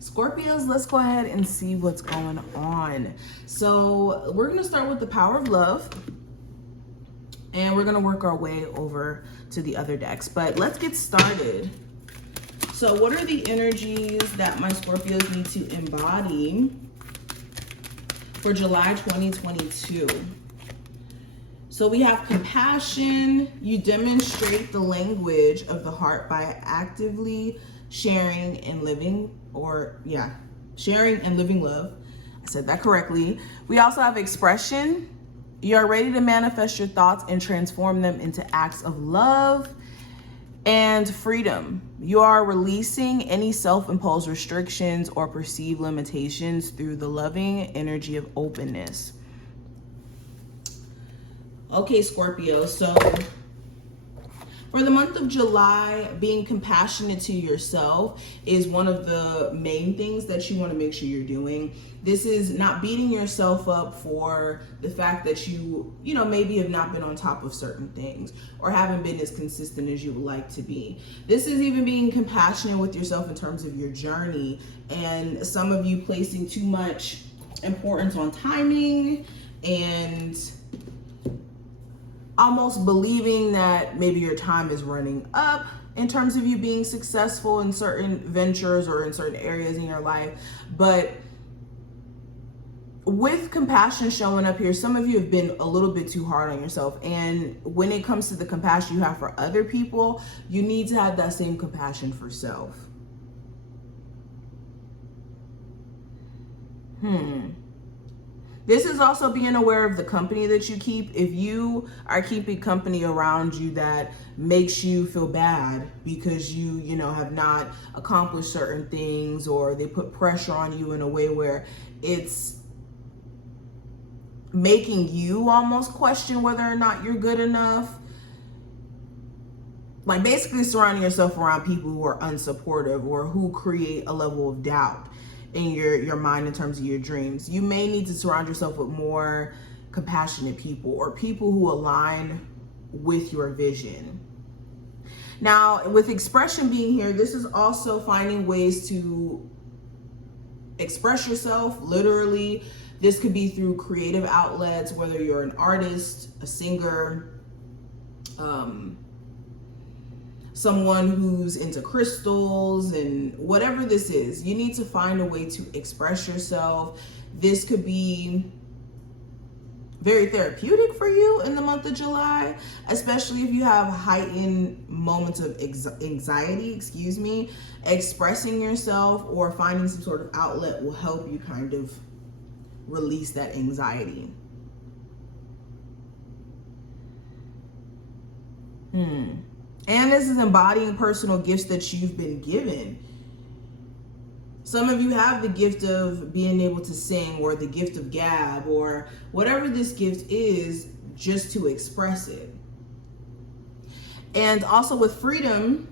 Scorpios, let's go ahead and see what's going on. So we're going to start with the power of love. And we're going to work our way over to the other decks. But let's get started. So what are the energies that my Scorpios need to embody for July 2022? So we have compassion. You demonstrate the language of the heart by actively sharing and living, sharing and living love. I said that correctly. We also have expression. You're ready to manifest your thoughts and transform them into acts of love. And freedom. You are releasing any self-imposed restrictions or perceived limitations through the loving energy of openness. Okay, Scorpio, so for the month of July, being compassionate to yourself is one of the main things that you want to make sure you're doing. This is not beating yourself up for the fact that you maybe have not been on top of certain things or haven't been as consistent as you would like to be. This is even being compassionate with yourself in terms of your journey, and some of you placing too much importance on timing and almost believing that maybe your time is running up in terms of you being successful in certain ventures or in certain areas in your life. But with compassion showing up here, some of you have been a little bit too hard on yourself. And when it comes to the compassion you have for other people, you need to have that same compassion for self. This is also being aware of the company that you keep. If you are keeping company around you that makes you feel bad because you have not accomplished certain things, or they put pressure on you in a way where it's making you almost question whether or not you're good enough. Like basically surrounding yourself around people who are unsupportive or who create a level of doubt in your mind in terms of your dreams. You may need to surround yourself with more compassionate people or people who align with your vision. Now, with expression being here, this is also finding ways to express yourself. Literally, this could be through creative outlets, whether you're an artist, a singer, someone who's into crystals, and whatever this is, you need to find a way to express yourself. This could be very therapeutic for you in the month of July, especially if you have heightened moments of anxiety, expressing yourself or finding some sort of outlet will help you kind of release that anxiety. And this is embodying personal gifts that you've been given. Some of you have the gift of being able to sing, or the gift of gab, or whatever this gift is, just to express it. And also with freedom,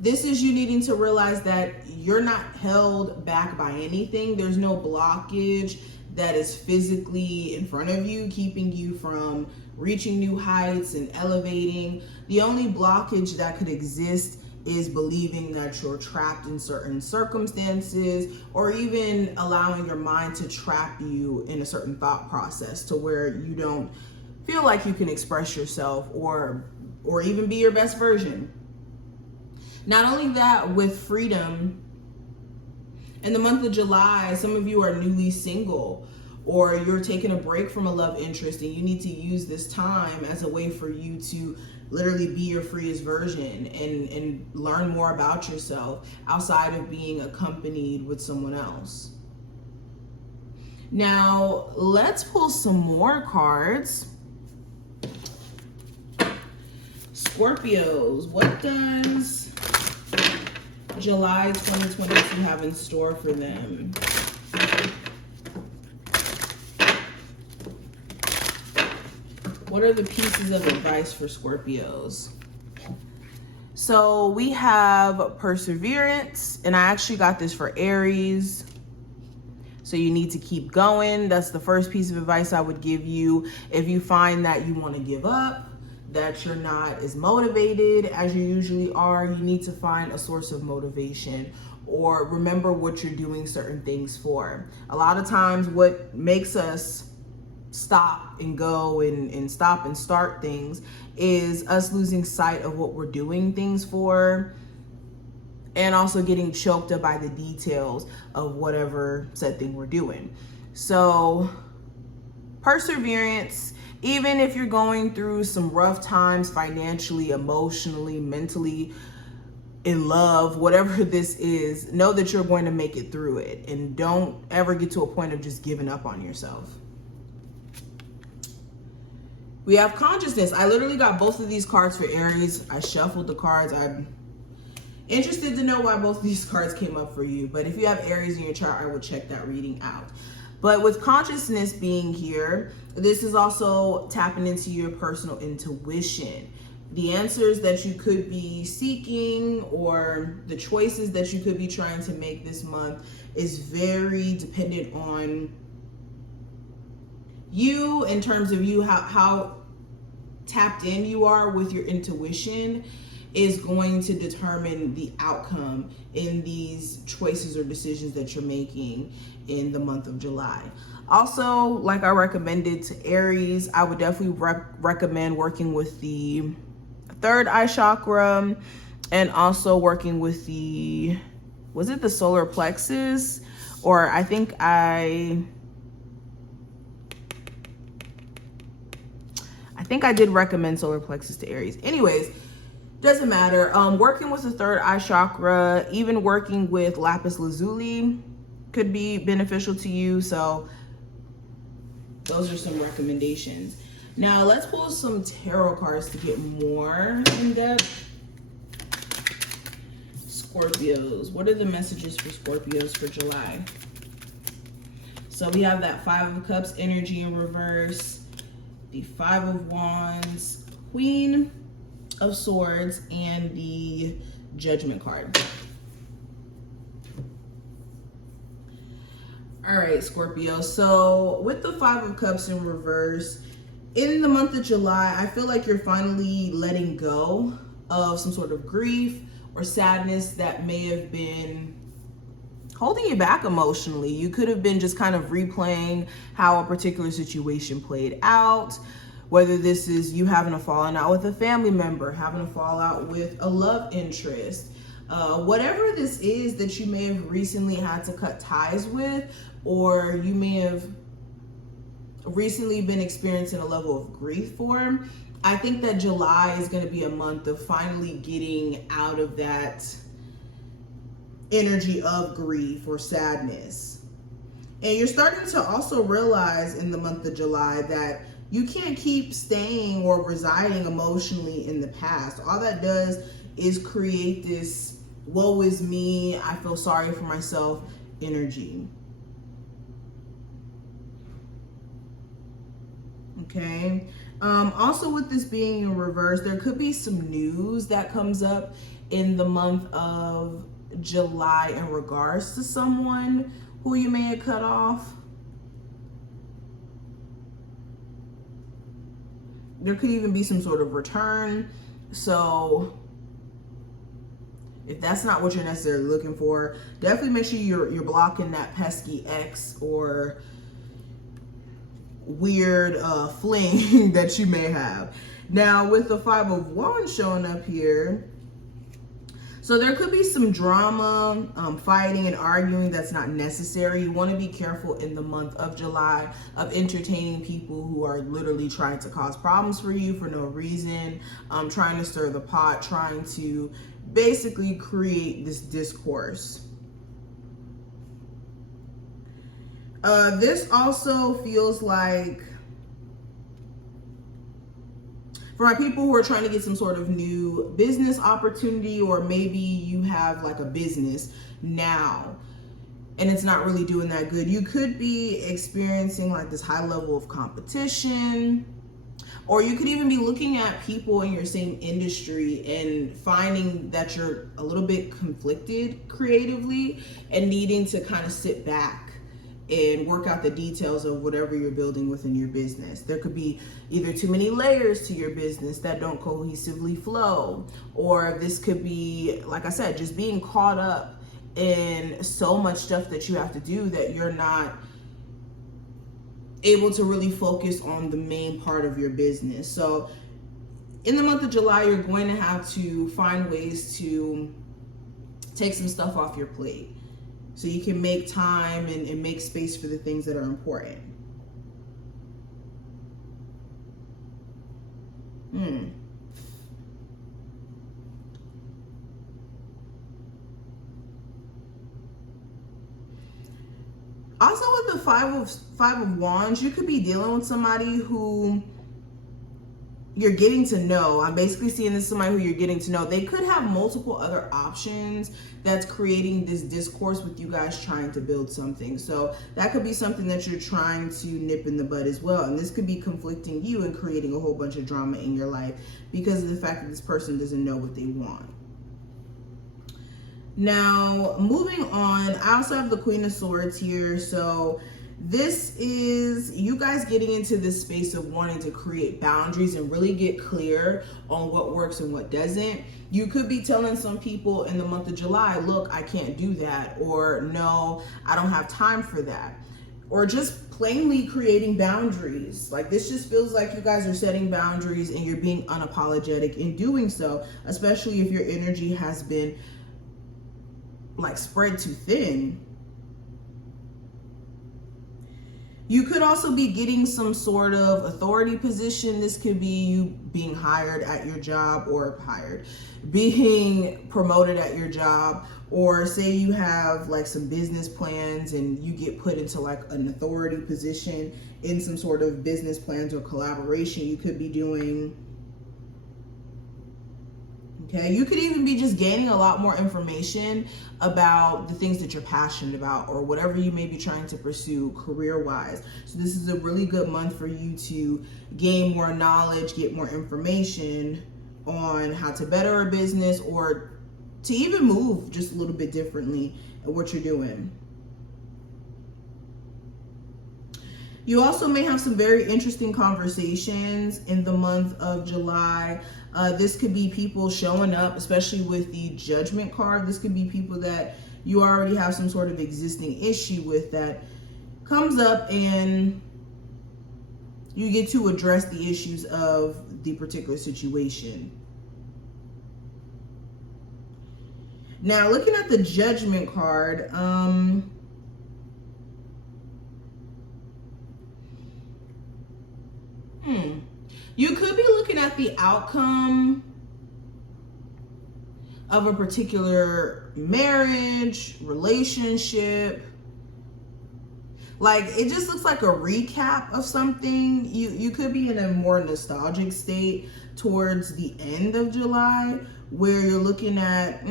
this is you needing to realize that you're not held back by anything. There's no blockage that is physically in front of you, keeping you from reaching new heights and elevating. The only blockage that could exist is believing that you're trapped in certain circumstances, or even allowing your mind to trap you in a certain thought process to where you don't feel like you can express yourself or even be your best version. Not only that, with freedom, in the month of July, some of you are newly single, or you're taking a break from a love interest, and you need to use this time as a way for you to literally be your freest version and learn more about yourself outside of being accompanied with someone else. Now, let's pull some more cards. Scorpios, what does July 2022 have in store for them? What are the pieces of advice for Scorpios? So we have perseverance, and I actually got this for Aries. So you need to keep going. That's the first piece of advice I would give you. If you find that you want to give up, that you're not as motivated as you usually are, you need to find a source of motivation, or remember what you're doing certain things for. A lot of times what makes us stop and go and stop and start things is us losing sight of what we're doing things for, and also getting choked up by the details of whatever said thing we're doing. So perseverance, even if you're going through some rough times financially, emotionally, mentally, in love, whatever this is, know that you're going to make it through it, and don't ever get to a point of just giving up on yourself. We have consciousness. I literally got both of these cards for Aries. I shuffled the cards. I'm interested to know why both of these cards came up for you, but if you have Aries in your chart, I would check that reading out. But with consciousness being here, this is also tapping into your personal intuition. The answers that you could be seeking or the choices that you could be trying to make this month is very dependent on you, in terms of you, how tapped in you are with your intuition is going to determine the outcome in these choices or decisions that you're making in the month of July. Also, like I recommended to Aries, I would definitely recommend working with the third eye chakra, and also working with the, was it the solar plexus? Or I think I did recommend solar plexus to Aries. Anyways, doesn't matter. Working with the third eye chakra, even working with lapis lazuli could be beneficial to you. So those are some recommendations. Now let's pull some tarot cards to get more in depth. Scorpios, what are the messages for Scorpios for July? So we have that Five of Cups energy in reverse, the Five of Wands, Queen of Swords, and the Judgment card. All right, Scorpio. So with the Five of Cups in reverse, in the month of July, I feel like you're finally letting go of some sort of grief or sadness that may have been holding you back emotionally. You could have been just kind of replaying how a particular situation played out, whether this is you having a falling out with a family member, having a fallout with a love interest, whatever this is that you may have recently had to cut ties with, or you may have recently been experiencing a level of grief for. I think that July is going to be a month of finally getting out of that energy of grief or sadness. And you're starting to also realize in the month of July that you can't keep staying or residing emotionally in the past. All that does is create this woe is me, I feel sorry for myself energy. Okay. Also with this being in reverse, there could be some news that comes up in the month of July in regards to someone who you may have cut off. There could even be some sort of return. So if that's not what you're necessarily looking for, definitely make sure you're blocking that pesky ex or weird fling that you may have. Now with the Five of Wands showing up here, so there could be some drama, fighting and arguing that's not necessary. You want to be careful in the month of July of entertaining people who are literally trying to cause problems for you for no reason, trying to stir the pot, trying to basically create this discourse. This also feels like, for my people who are trying to get some sort of new business opportunity, or maybe you have like a business now and it's not really doing that good, you could be experiencing like this high level of competition, or you could even be looking at people in your same industry and finding that you're a little bit conflicted creatively and needing to kind of sit back and work out the details of whatever you're building within your business. There could be either too many layers to your business that don't cohesively flow, or this could be, like I said, just being caught up and so much stuff that you have to do that you're not able to really focus on the main part of your business. So in the month of July, you're going to have to find ways to take some stuff off your plate so you can make time and make space for the things that are important. Also with the five of wands, you could be dealing with somebody who you're getting to know. I'm basically seeing this as somebody who you're getting to know. They could have multiple other options that's creating this discourse with you guys trying to build something. So that could be something that you're trying to nip in the bud as well. And this could be conflicting you and creating a whole bunch of drama in your life because of the fact that this person doesn't know what they want. Now, moving on, I also have the Queen of Swords here. So this is you guys getting into this space of wanting to create boundaries and really get clear on what works and what doesn't. You could be telling some people in the month of July, look, I can't do that, or no, I don't have time for that, or just plainly creating boundaries. Like, this just feels like you guys are setting boundaries and you're being unapologetic in doing so, especially if your energy has been like spread too thin. You could also be getting some sort of authority position. This could be you being hired at your job, or being promoted at your job, or say you have like some business plans and you get put into like an authority position in some sort of business plans or collaboration you could be doing. Okay, you could even be just gaining a lot more information about the things that you're passionate about or whatever you may be trying to pursue career-wise. So this is a really good month for you to gain more knowledge, get more information on how to better a business, or to even move just a little bit differently at what you're doing. You also may have some very interesting conversations in the month of July. This could be people showing up, especially with the Judgment card. This could be people that you already have some sort of existing issue with that comes up, and you get to address the issues of the particular situation. Now, looking at the Judgment card, you could be looking at the outcome of a particular marriage, relationship. Like, it just looks like a recap of something. You could be in a more nostalgic state towards the end of July, where you're looking at,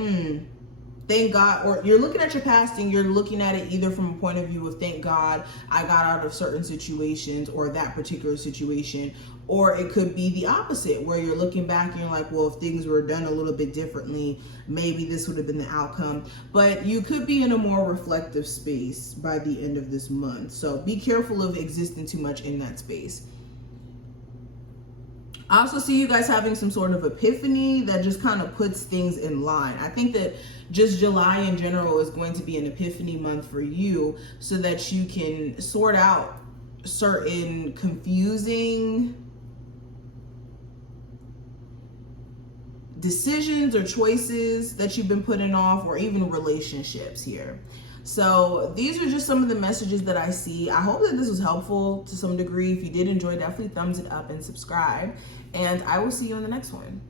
thank God, or you're looking at your past and you're looking at it either from a point of view of thank God I got out of certain situations or that particular situation, or it could be the opposite, where you're looking back and you're like, well, if things were done a little bit differently, maybe this would have been the outcome. But you could be in a more reflective space by the end of this month. So be careful of existing too much in that space. I also see you guys having some sort of epiphany that just kind of puts things in line. I think that just July in general is going to be an epiphany month for you, so that you can sort out certain confusing decisions or choices that you've been putting off, or even relationships here. So these are just some of the messages that I see. I hope that this was helpful to some degree. If you did enjoy, definitely thumbs it up and subscribe. And I will see you in the next one.